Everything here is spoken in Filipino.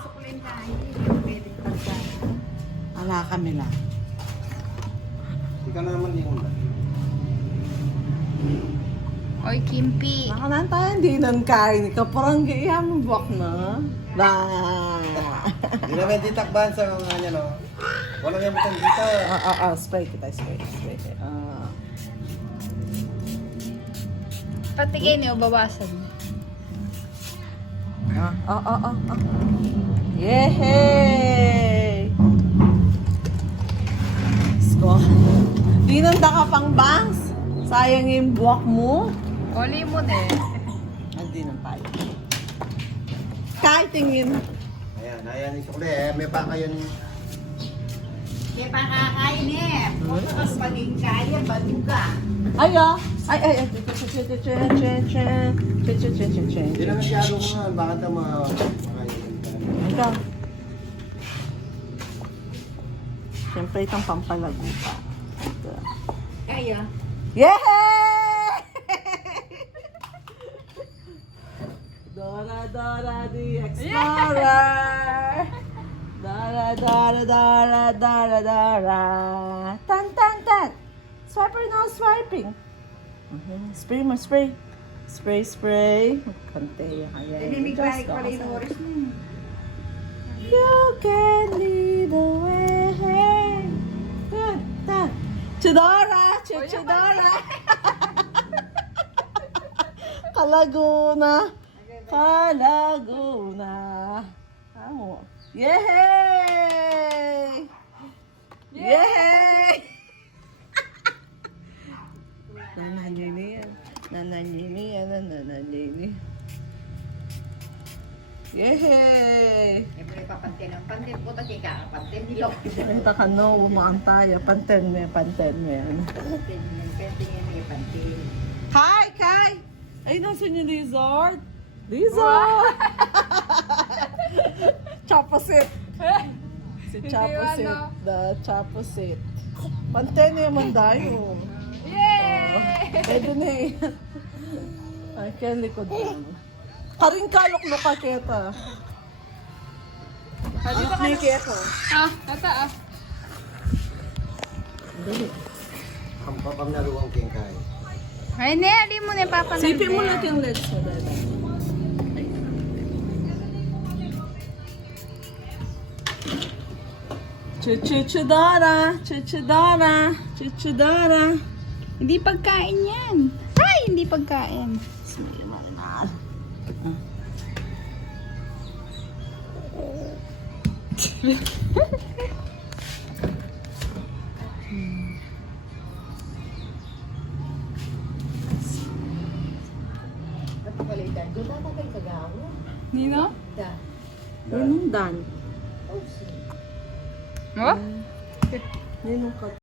sukulin ka, hindi yung pwedeng pagka. Ala kami lang. Ikaw na naman yung ulan. Oy, Kimpi. Nakanan tayo, hindi nang kain. Kaparang gaya mo buwak na. Ba. Hindi naman ditakbahan sa mga niya, no? Walang yung butang dito. Spray kita, spray. Patigay niyo, bawasan. Yehey! Sko. Di nanda ka pang bangs. Sayang yung buwak mo. Oli mo na eh. Hindi nang tayo. Kahit tingin. Ayan yung sukli eh. May baka yun. Kaya pa kakain eh. Kung paging kaya, baduga. Ay. Hindi naman siyado mo nga. Bakit ang mga Ito. Siyempre itong pampalago pa. Ito. Kaya. Yehey! Dora the Explorer! Dora. Tan. Swiper no swiping. Spray mo, spray. Spray. Kante. Ayan. Just ako. You can lead the way. Good. Chidora. Kalaguna. Amo. Yehey! Nananini. Yehey! Siyempre papantin ang pantin po tayo ka. Pantin nilok. Enta ka no, bumaan tayo. Panten mo yan. Pantin yan may pantin. Kai! Ay, nasa yung lizard? Chaposit. Si Chaposit. The Chaposit. Panten naman tayo. Yay! Pwede na eh. Ay, kaya likod mo. Karing kalok ka, Keta. Dito ka na. Keta. Tata. Dali. ang papamnaluang kingkay. Ay, ne, ali mo na papanal. Sipin mo lang yung legs mo, Dada. Chuchudara. Hindi pagkain yan. Ay, hindi pagkain. Nino? Ninong Dan. Oh? Ninong ka.